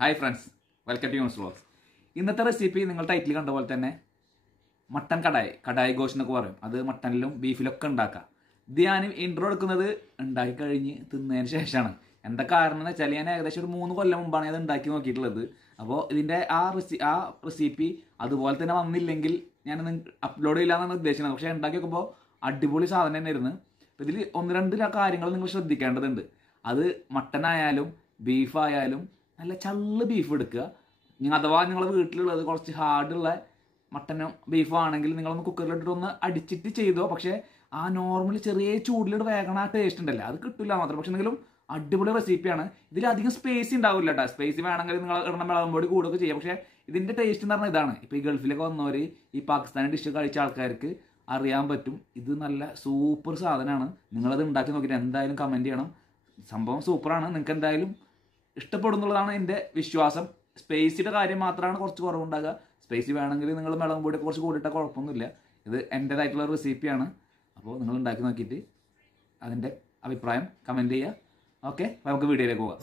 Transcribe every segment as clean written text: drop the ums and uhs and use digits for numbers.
Hi friends, welcome to Yoonus Vlogz. ഇന്നത്തെ recipe നിങ്ങൾ title കണ്ട പോലെ തന്നെ മട്ടൻ കടായി, കടായി ഗോഷ് എന്നൊക്കെ പറയും. അത് മട്ടനിലും ബീഫിലൊക്കെ ഉണ്ടാക്കാം. ഇത് ഞാൻ ഇൻട്രോ എടുക്കുന്നത് ഉണ്ടാക്കി കഴിഞ്ഞ് തിന്നതിന് ശേഷമാണ്. എന്താ കാരണം എന്ന് വെച്ചാൽ ഞാൻ ഏകദേശം ഒരു 3 കൊല്ലം മുമ്പാണ് അത് ഉണ്ടാക്കി നോക്കിയിട്ടുള്ളത്. അപ്പോൾ ഇതിൻ്റെ ആ റെസിപ്പി അതുപോലെ തന്നെ വന്നില്ലെങ്കിൽ ഞാൻ അപ്ലോഡ് ചെയ്യില്ലാന്നാണ് ഉദ്ദേശിക്കുന്നത്. പക്ഷേ ഉണ്ടാക്കി നോക്കുമ്പോൾ അടിപൊളി സാധനം തന്നെയായിരുന്നു. അപ്പോൾ ഇതിൽ 1-2 കാര്യങ്ങൾ നിങ്ങൾ ശ്രദ്ധിക്കേണ്ടതുണ്ട്. അത് മട്ടനായാലും ബീഫായാലും നല്ല ചള്ള് ബീഫ് എടുക്കുക. അഥവാ നിങ്ങളുടെ വീട്ടിലുള്ളത് കുറച്ച് ഹാർഡുള്ള മട്ടനും ബീഫും ആണെങ്കിൽ നിങ്ങളൊന്ന് കുക്കറിലിട്ടിട്ട് ഒന്ന് അടിച്ചിട്ട് ചെയ്തോ. പക്ഷേ ആ നോർമൽ ചെറിയ ചൂടിലിട്ട് വേഗണ ആ ടേസ്റ്റ് ഉണ്ടല്ലോ, അത് കിട്ടില്ല മാത്രം. പക്ഷെ എന്തെങ്കിലും അടിപൊളി റെസിപ്പിയാണ്. ഇതിലധികം സ്പേസ് ഉണ്ടാവില്ല കേട്ടോ. സ്പേസ് വേണമെങ്കിൽ നിങ്ങൾ ഇടണ മുളകും പൊടി കൂടുകയൊക്കെ ചെയ്യാം. പക്ഷേ ഇതിൻ്റെ ടേസ്റ്റ് എന്ന് പറഞ്ഞാൽ ഇതാണ്. ഇപ്പോൾ ഈ ഗൾഫിലൊക്കെ വന്നവർ ഈ പാകിസ്ഥാനി ഡിഷ് കഴിച്ച ആൾക്കാർക്ക് അറിയാൻ പറ്റും. ഇത് നല്ല സൂപ്പർ സാധനമാണ്. നിങ്ങളത് ഉണ്ടാക്കി നോക്കിയിട്ട് എന്തായാലും കമൻറ്റ് ചെയ്യണം. സംഭവം സൂപ്പറാണ്. നിങ്ങൾക്ക് എന്തായാലും ഇഷ്ടപ്പെടുന്നുള്ളതാണ് എൻ്റെ വിശ്വാസം. സ്പേസിൻ്റെ കാര്യം മാത്രമാണ് കുറച്ച് കുറവുണ്ടാകുക. സ്പേസ് വേണമെങ്കിൽ നിങ്ങൾ മുളകും പൊടി കുറച്ച് കൂടിയിട്ടാൽ കുഴപ്പമൊന്നുമില്ല. ഇത് എൻ്റേതായിട്ടുള്ള റെസിപ്പിയാണ്. അപ്പോൾ നിങ്ങൾ ഉണ്ടാക്കി നോക്കിയിട്ട് അതിൻ്റെ അഭിപ്രായം കമൻറ്റ് ചെയ്യുക. ഓക്കെ, അപ്പോൾ നമുക്ക് വീഡിയോയിലേക്ക് പോകാം.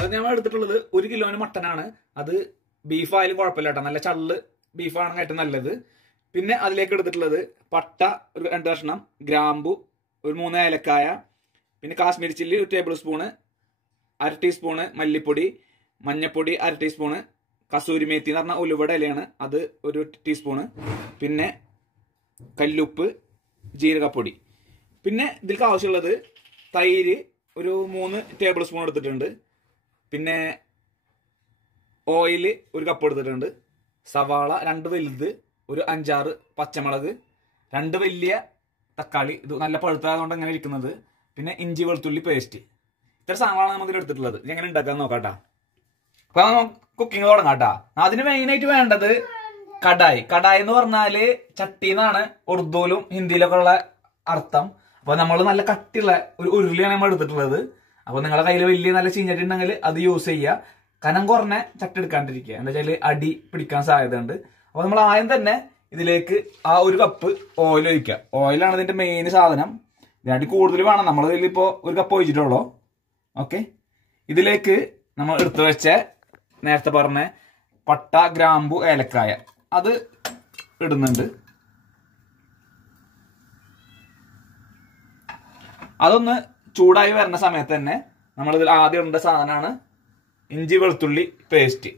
അത് ഞാൻ എടുത്തിട്ടുള്ളത് 1 കിലോന് മട്ടനാണ്. അത് ബീഫായാലും കുഴപ്പമില്ല കേട്ടോ. നല്ല ചള്ള് ബീഫാണ് ഏറ്റവും നല്ലത്. പിന്നെ അതിലേക്ക് എടുത്തിട്ടുള്ളത് പട്ട ഒരു 2 കഷ്ണം, ഗ്രാമ്പു ഒരു 3 ഏലക്കായ, പിന്നെ Kashmiri chilli 1 table spoon, 1/2 teaspoon മല്ലിപ്പൊടി, മഞ്ഞപ്പൊടി 1/2 ടീസ്പൂണ്, കസൂരി മേത്തി എന്ന് പറഞ്ഞാൽ ഉലുവയുടെ ഇലയാണ്, അത് 1 ടീസ്പൂണ്, പിന്നെ കല്ലുപ്പ്, ജീരകപ്പൊടി. പിന്നെ ഇതിലേക്ക് ആവശ്യമുള്ളത് തൈര് ഒരു 3 ടേബിൾ സ്പൂൺ എടുത്തിട്ടുണ്ട്. പിന്നെ ഓയിൽ 1 കപ്പ് എടുത്തിട്ടുണ്ട്. സവാള 2 വലുത്, ഒരു 5-6 പച്ചമുളക്, 2 വലിയ തക്കാളി, ഇത് നല്ല പഴുത്തതുകൊണ്ട് അങ്ങനെ ഇരിക്കുന്നത്. പിന്നെ ഇഞ്ചി വെളുത്തുള്ളി പേസ്റ്റ്. ഇത്ര സാധനങ്ങളാണ് നമുക്ക് എടുത്തിട്ടുള്ളത്. ഇത് എങ്ങനെ ഉണ്ടാക്കാൻ നോക്കാട്ടാ. അപ്പൊ കുക്കിംഗ് തുടങ്ങാം കേട്ടാ. അതിന് മെയിനായിട്ട് വേണ്ടത് കടായി. കടായി എന്ന് പറഞ്ഞാല് ചട്ടി എന്നാണ് ഉറുദുവിലും ഹിന്ദിയിലൊക്കെ ഉള്ള അർത്ഥം. അപ്പൊ നമ്മൾ നല്ല കട്ടിയുള്ള ഒരു ഉരുളിയാണ് നമ്മൾ എടുത്തിട്ടുള്ളത്. അപ്പൊ നിങ്ങളുടെ കയ്യിൽ വലിയ നല്ല ചീഞ്ഞട്ടി ഉണ്ടെങ്കിൽ അത് യൂസ് ചെയ്യുക. കനം കുറഞ്ഞ ചട്ടി എടുക്കാണ്ടിരിക്കുക. എന്താ വെച്ചാൽ അടി പിടിക്കാൻ സാധ്യത ഉണ്ട്. അപ്പൊ നമ്മൾ ആദ്യം തന്നെ ഇതിലേക്ക് ആ 1 കപ്പ് ഓയിൽ ഒഴിക്കുക. ഓയിലാണ് ഇതിന്റെ മെയിൻ സാധനം. ഇതിനായിട്ട് കൂടുതൽ വേണം. നമ്മൾ ഇതിലിപ്പോൾ 1 കപ്പ് ഒഴിച്ചിട്ടുള്ളൂ. ഓക്കെ, ഇതിലേക്ക് നമ്മൾ എടുത്തു വെച്ച നേരത്തെ പറഞ്ഞ പട്ട, ഗ്രാമ്പു, ഏലക്കായ അത് ഇടുന്നുണ്ട്. അതൊന്ന് ചൂടായി വരുന്ന സമയത്ത് തന്നെ നമ്മളിതിൽ ആദ്യം ഇടേണ്ട സാധനമാണ് ഇഞ്ചി വെളുത്തുള്ളി പേസ്റ്റ്.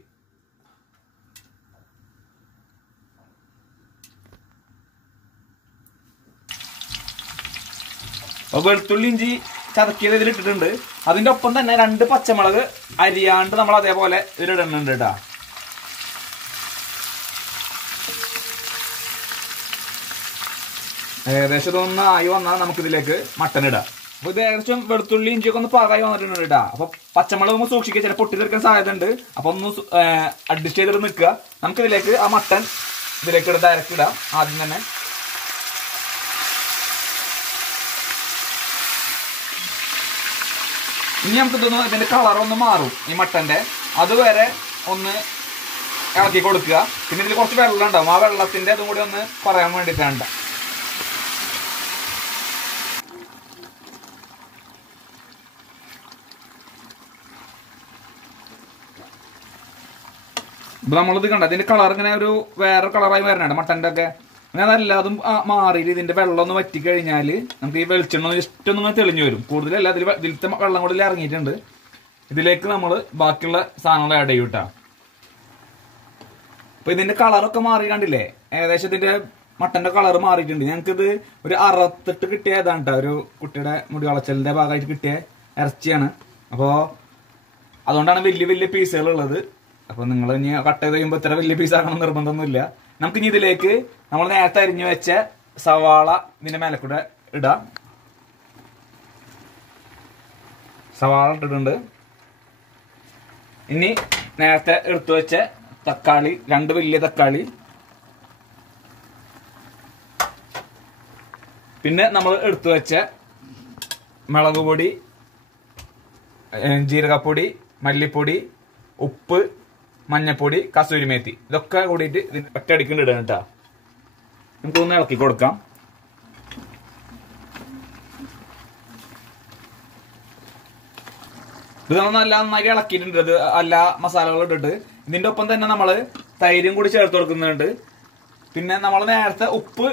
അപ്പൊ വെളുത്തുള്ളി ഇഞ്ചി ചതക്കിയത് ഇതിലിട്ടിട്ടുണ്ട്. അതിന്റെ ഒപ്പം തന്നെ 2 പച്ചമുളക് അരിയാണ്ട് നമ്മൾ അതേപോലെ ഇതിലിടുന്നുണ്ട് കേട്ടാ. ഏകദേശം ഇതൊന്ന് ആയി വന്നാൽ നമുക്കിതിലേക്ക് മട്ടൻ ഇടാം. അപ്പൊ ഇത് ഏകദേശം വെളുത്തുള്ളി ഇഞ്ചിയൊക്കെ ഒന്ന് പാകമായി വന്നിട്ടുണ്ട് കേട്ടാ. അപ്പൊ പച്ചമുളക് ഒന്ന് സൂക്ഷിക്കുക, ചില പൊട്ടി തീർക്കാൻ സാധ്യത ഉണ്ട്. അപ്പൊ ഒന്ന് അഡ്ജസ്റ്റ് ചെയ്തിട്ട് നിൽക്കുക. നമുക്കിതിലേക്ക് ആ മട്ടൻ ഇതിലേക്ക് ഡയറക്റ്റ് ഇടാം ആദ്യം തന്നെ. ഇനി നമുക്ക് തോന്നുന്നു ഇതിന്റെ കളറൊന്ന് മാറും ഈ മട്ടന്റെ, അതുവരെ ഒന്ന് ഇളക്കി കൊടുക്കുക. പിന്നെ ഇതിൽ കുറച്ച് വെള്ളം ഉണ്ടാവും. ആ വെള്ളത്തിന്റെ അതും കൂടി ഒന്ന് പറയാൻ വേണ്ടിയിട്ടാണ്. ഇപ്പൊ നമ്മളിത് കണ്ട ഇതിന്റെ കളർ ഇങ്ങനെ ഒരു വേറെ കളറായി വരണുണ്ട് മട്ടന്റെ ഒക്കെ. അങ്ങനെ അതെല്ലാതും മാറിയിട്ട് ഇതിന്റെ വെള്ളം ഒന്ന് വറ്റി കഴിഞ്ഞാൽ നമുക്ക് ഈ വെളിച്ചെണ്ണ ജസ്റ്റ് ഒന്നും തെളിഞ്ഞു വരും. കൂടുതലല്ല, ഇതിലത്തെ വെള്ളം കൂടുതൽ ഇറങ്ങിയിട്ടുണ്ട്. ഇതിലേക്ക് നമ്മൾ ബാക്കിയുള്ള സാധനങ്ങൾ ആഡ് ചെയ്യും കേട്ടോ. അപ്പൊ ഇതിന്റെ കളറൊക്കെ മാറി കണ്ടില്ലേ. ഏകദേശം ഇതിന്റെ മട്ടന്റെ കളർ മാറിയിട്ടുണ്ട്. ഞങ്ങൾക്കിത് ഒരു 68 കിട്ടിയ ഇതാണ് കേട്ടോ. ഒരു കുട്ടിയുടെ മുടി വളച്ചലിന്റെ ഭാഗമായിട്ട് കിട്ടിയ ഇറച്ചിയാണ്. അപ്പോൾ അതുകൊണ്ടാണ് വലിയ വലിയ പീസുകൾ ഉള്ളത്. അപ്പൊ നിങ്ങൾ ഇനി കട്ട് ചെയ്ത് കഴിയുമ്പോൾ ഇത്ര വലിയ പീസ് ആക്കണം നിർബന്ധമൊന്നുമില്ല. നമുക്ക് ഇനി ഇതിലേക്ക് നമ്മൾ നേരത്തെ അരിഞ്ഞു വെച്ച സവാള ഇതിന്റെ മേലെ കൂടെ ഇടാം. സവാള ഇട്ടിട്ടുണ്ട്. ഇനി നേരത്തെ എടുത്തു വെച്ച തക്കാളി, 2 വലിയ തക്കാളി, പിന്നെ നമ്മൾ എടുത്തു വെച്ച മുളക് പൊടി, ജീരകപ്പൊടി, മല്ലിപ്പൊടി, ഉപ്പ്, മഞ്ഞപ്പൊടി, കസൂരി മേത്തി, ഇതൊക്കെ കൂടിയിട്ട് ഒറ്റയടിക്കൊണ്ട് ഇടാൻ കേട്ടോ. നമുക്കൊന്ന് ഇളക്കി കൊടുക്കാം. ഇത് നമ്മൾ നന്നായി ഇളക്കിയിട്ടുണ്ട്. ഇത് എല്ലാ മസാലകളും ഇട്ടിട്ട് ഇതിന്റെ ഒപ്പം തന്നെ നമ്മള് തൈരും കൂടി ചേർത്ത് കൊടുക്കുന്നുണ്ട്. പിന്നെ നമ്മൾ നേരത്തെ ഉപ്പ്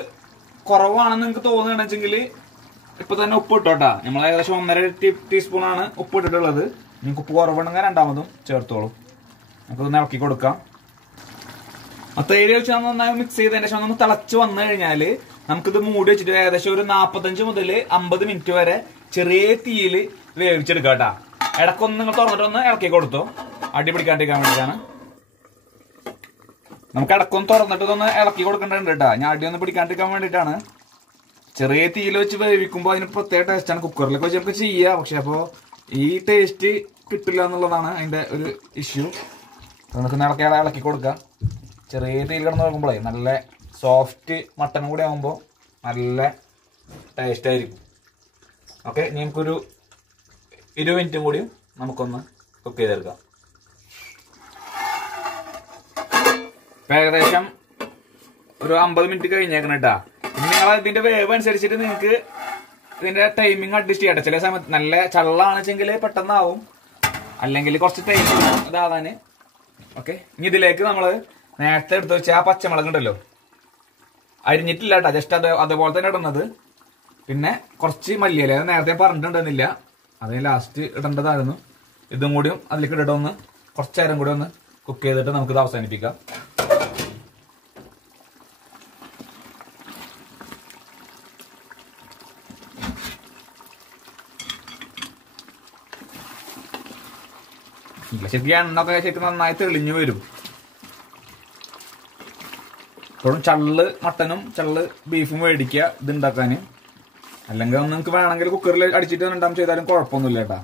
കുറവാണെന്ന് നിങ്ങൾക്ക് തോന്നുകയാണെന്നുവെച്ചെങ്കിൽ ഇപ്പൊ തന്നെ ഉപ്പ് ഇട്ടോട്ടാ. നമ്മൾ ഏകദേശം 1.5 ടീസ്പൂണാണ് ഉപ്പ് ഇട്ടിട്ടുള്ളത്. നിങ്ങൾക്ക് ഉപ്പ് കുറവുണ്ടെങ്കിൽ രണ്ടാമതും ചേർത്തോളൂ. നമുക്കൊന്ന് ഇളക്കി കൊടുക്കാം. ആ തൈര് വെച്ച് നന്നായി മിക്സ് ചെയ്തതിന് ശേഷം ഒന്ന് തിളച്ച് വന്നു കഴിഞ്ഞാല് നമുക്കിത് മൂടി വെച്ചിട്ട് ഏകദേശം ഒരു 45 മുതൽ 50 മിനിറ്റ് വരെ ചെറിയ തീയിൽ വേവിച്ചെടുക്കാം കേട്ടാ. ഇടക്കൊന്ന് നിങ്ങൾ തുറന്നിട്ടൊന്ന് ഇളക്കി കൊടുത്തോ, അടി പിടിക്കാണ്ടിരിക്കാൻ വേണ്ടിയിട്ടാണ്. നമുക്ക് ഇടക്കൊന്ന് തുറന്നിട്ട് ഒന്ന് ഇളക്കി കൊടുക്കേണ്ടതുണ്ട് കേട്ടാ. ഞാൻ അടിയൊന്ന് പിടിക്കാണ്ടിരിക്കാൻ വേണ്ടിയിട്ടാണ്. ചെറിയ തീയിൽ വെച്ച് വേവിക്കുമ്പോൾ അതിന് പ്രത്യേക ടേസ്റ്റാണ്. കുക്കറിലൊക്കെ വെച്ച് നമുക്ക് ചെയ്യാം, പക്ഷെ അപ്പോൾ ഈ ടേസ്റ്റ് കിട്ടില്ല എന്നുള്ളതാണ് അതിന്റെ ഒരു ഇഷ്യൂ. നമുക്ക് ഇളക്കി കൊടുക്കാം. ചെറിയ തീയിൽ കിടന്ന് നോക്കുമ്പോഴേ നല്ല സോഫ്റ്റ് മട്ടനും കൂടി ആകുമ്പോൾ നല്ല ടേസ്റ്റ് ആയിരിക്കും. ഓക്കെ, ഇനി നമുക്കൊരു 20 മിനിറ്റും കൂടി നമുക്കൊന്ന് കുക്ക് ചെയ്തെടുക്കാം. ഏകദേശം ഒരു 50 മിനിറ്റ് കഴിഞ്ഞേക്കണം കേട്ടാ. നിങ്ങൾ ഇതിന്റെ വേവ് അനുസരിച്ചിട്ട് നിങ്ങൾക്ക് ഇതിന്റെ ടൈമിങ് അഡ്ജസ്റ്റ് ചെയ്യട്ടെ. ചില സമയത്ത് നല്ല ചള്ളാണെന്ന് വെച്ചെങ്കിൽ പെട്ടെന്നാവും, അല്ലെങ്കിൽ കുറച്ച് ടൈം ഇതാവാന്. ഓക്കെ, ഇനി ഇതിലേക്ക് നമ്മള് നേരത്തെ എടുത്ത് വെച്ച ആ പച്ചമുളക് ഉണ്ടല്ലോ, അരിഞ്ഞിട്ടില്ല കേട്ടോ, ജസ്റ്റ് അതുപോലെ തന്നെ ഇടുന്നത്. പിന്നെ കുറച്ച് മല്ലിയില, അത് നേരത്തെ പറഞ്ഞിട്ടുണ്ടെന്നില്ല, അത് ലാസ്റ്റ് ഇടേണ്ടതായിരുന്നു. ഇതും കൂടിയും അതിലേക്ക് ഇടൊന്ന് കുറച്ച് നേരം കൂടി ഒന്ന് കുക്ക് ചെയ്തിട്ട് നമുക്കിത് അവസാനിപ്പിക്കാം. ശരിക്കും എണ്ണൊക്കെ ശരിക്കും നന്നായി തെളിഞ്ഞു വരും. ഇപ്പോഴും ചള്ള് മട്ടനും ചള്ള് ബീഫും മേടിക്കുക ഇത് ഉണ്ടാക്കാന്. അല്ലെങ്കിൽ ഒന്ന് നിങ്ങൾക്ക് വേണമെങ്കിൽ കുക്കറിൽ അടിച്ചിട്ട് രണ്ടാമത് ചെയ്താലും കുഴപ്പമൊന്നുമില്ല കേട്ടാ.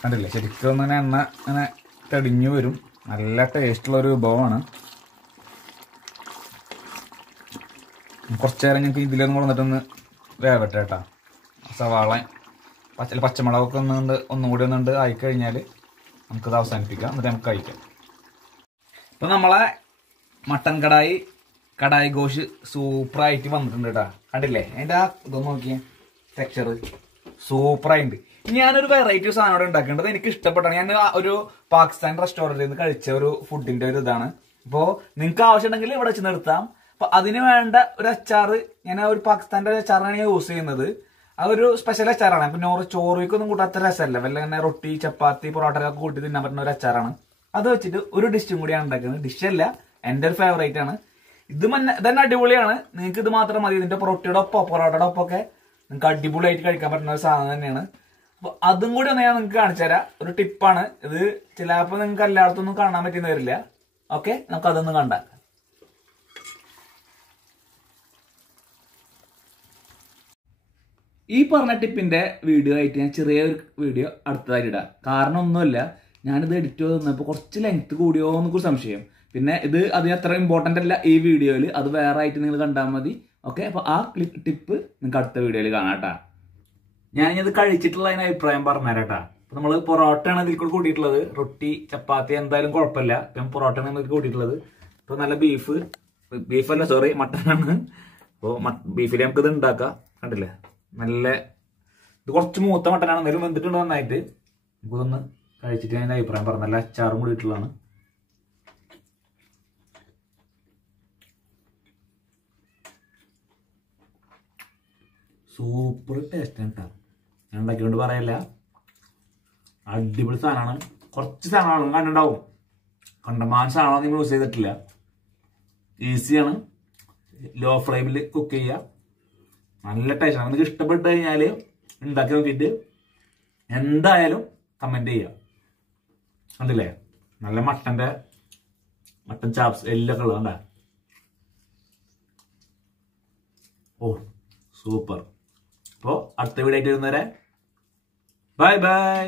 കണ്ടില്ലേ, ശരിക്കും ഒന്ന് എണ്ണ അങ്ങനെ തെളിഞ്ഞു വരും. നല്ല ടേസ്റ്റുള്ള ഒരു വിഭവമാണ്. കുറച്ചു നേരം ഞങ്ങൾക്ക് ഇതിലൊന്നും കൊണ്ടിട്ടൊന്ന് വേവട്ടെ കേട്ടാ. സവാള പച്ചമുളകൊക്കെ ഒന്നും കൂടി ഒന്നുണ്ട് ആയിക്കഴിഞ്ഞാൽ നമുക്കത് അവസാനിപ്പിക്കാം. എന്നിട്ട് നമുക്ക് കഴിക്കാം. ഇപ്പം നമ്മളെ മട്ടൻ കടായി ഗോഷ് സൂപ്പറായിട്ട് വന്നിട്ടുണ്ട് കേട്ടാ. കണ്ടില്ലേ അതിൻ്റെ ഇതൊന്നും നോക്കിയേ, ടെക്സ്ചർ സൂപ്പറായിട്ടുണ്ട്. ഞാനൊരു വെറൈറ്റി സാധനം ഇവിടെ ഉണ്ടാക്കേണ്ടത് എനിക്ക് ഇഷ്ടപ്പെട്ടാണ്. ഞാൻ ഒരു പാകിസ്ഥാൻ റെസ്റ്റോറൻറ്റിൽ നിന്ന് കഴിച്ച ഒരു ഫുഡിന്റെ ഒരു ഇതാണ്. അപ്പോൾ നിങ്ങൾക്ക് ആവശ്യമുണ്ടെങ്കിൽ ഇവിടെ വെച്ച് നിർത്താം. അപ്പൊ അതിന് വേണ്ട ഒരു അച്ചാറ്, ഞാൻ ഒരു പാകിസ്ഥാന്റെ അച്ചാറാണ് ഞാൻ യൂസ് ചെയ്യുന്നത്. അതൊരു സ്പെഷ്യൽ അച്ചാറാണ്. പിന്നെ ചോറിക്കൊന്നും കൂട്ടാത്ത രസമല്ല, വല്ല ഇങ്ങനെ റൊട്ടി ചപ്പാത്തി പൊറോട്ടയൊക്കെ കൂട്ടി തിന്നാൻ പറ്റുന്ന ഒരു അച്ചാറാണ്. അത് വെച്ചിട്ട് ഒരു ഡിഷും കൂടിയാണ് ഉണ്ടാക്കുന്നത്. ഡിഷല്ല, എൻ്റെ ഒരു ഫേവറേറ്റ് ആണ്. ഇത് തന്നെ അടിപൊളിയാണ്. നിങ്ങൾക്ക് ഇത് മാത്രം മതി. ഇതിന്റെ പൊറോട്ടയുടെ ഒപ്പം ഒക്കെ നിങ്ങൾക്ക് അടിപൊളിയായിട്ട് കഴിക്കാൻ പറ്റുന്ന ഒരു സാധനം തന്നെയാണ്. അപ്പൊ അതും കൂടി ഒന്ന് ഞാൻ നിങ്ങൾക്ക് കാണിച്ചു തരാം. ഒരു ടിപ്പാണ് ഇത്. ചിലപ്പോൾ നിങ്ങൾക്ക് എല്ലായിടത്തൊന്നും കാണാൻ പറ്റുന്ന വരില്ല. ഓക്കെ, നമുക്ക് അതൊന്ന് കണ്ടാക്കാം. ഈ പറഞ്ഞ ടിപ്പിന്റെ വീഡിയോ ആയിട്ട് ഞാൻ ചെറിയൊരു വീഡിയോ അടുത്തതായിട്ട് ഇടാം. കാരണം ഒന്നുമില്ല, ഞാനിത് എഡിറ്റ് ചെയ്ത് തന്നപ്പോൾ കുറച്ച് ലെങ്ത് കൂടിയോ എന്നൊക്കെ സംശയം. പിന്നെ ഇത് അതിന് അത്ര ഇമ്പോർട്ടൻ്റ് അല്ല ഈ വീഡിയോയിൽ, അത് വേറെ ആയിട്ട് നിങ്ങൾ കണ്ടാൽ മതി. ഓക്കെ, അപ്പോൾ ആ ടിപ്പ് നിങ്ങൾക്ക് അടുത്ത വീഡിയോയിൽ കാണാം കേട്ടാ. ഞാനിത് കഴിച്ചിട്ടുള്ള അതിന് അഭിപ്രായം പറഞ്ഞുതരാം കേട്ടാ. അപ്പോൾ നമ്മൾ പൊറോട്ടയാണ് ഇതിൽ കൂടി കൂട്ടിയിട്ടുള്ളത്. റൊട്ടി ചപ്പാത്തി എന്തായാലും കുഴപ്പമില്ല, ഇപ്പം പൊറോട്ടയാണ് ഇതിൽ കൂട്ടിയിട്ടുള്ളത്. ഇപ്പോൾ നല്ല ബീഫല്ല സോറി മട്ടനാണ്. അപ്പോൾ ബീഫിൽ നമുക്കിത് ഉണ്ടാക്കാം. കണ്ടില്ലേ, നല്ല ഇത് കുറച്ച് മൂത്ത മട്ടനാണ്, എന്നാലും വെന്തിട്ടുണ്ട് നന്നായിട്ട്. നമുക്കൊന്ന് കഴിച്ചിട്ട് അതിൻ്റെ അഭിപ്രായം പറഞ്ഞു. നല്ല അച്ചാറും കൂടി ഇട്ടുള്ളതാണ്. സൂപ്പർ ടേസ്റ്റ് ആണ് കേട്ടോ. ഞാൻ ഉണ്ടാക്കിക്കൊണ്ട് പറയല്ല, അടിപൊളി സാധനമാണ്. കുറച്ച് സാധനമാണ് കണ്ടുണ്ടാവും, കണ്ടമാനം സാധനമാണ് നിങ്ങൾ യൂസ് ചെയ്തിട്ടില്ല. ഈസിയാണ്, ലോ ഫ്ലെയിമിൽ കുക്ക് ചെയ്യുക. നല്ല ടേസ്റ്റാണ്. നിങ്ങൾക്ക് ഇഷ്ടപ്പെട്ട് കഴിഞ്ഞാൽ ഉണ്ടാക്കി നോക്കിയിട്ട് എന്തായാലും കമൻറ്റ് ചെയ്യുക. കണ്ടില്ലേ, നല്ല മട്ടൻ ചാപ്സ് എല്ലൊക്കെ ഉള്ളതുകൊണ്ടാ. ഓ സൂപ്പർ. അപ്പോൾ അടുത്ത വീഡിയോ ആയിട്ട് വരുന്നവരെ ബൈ ബൈ.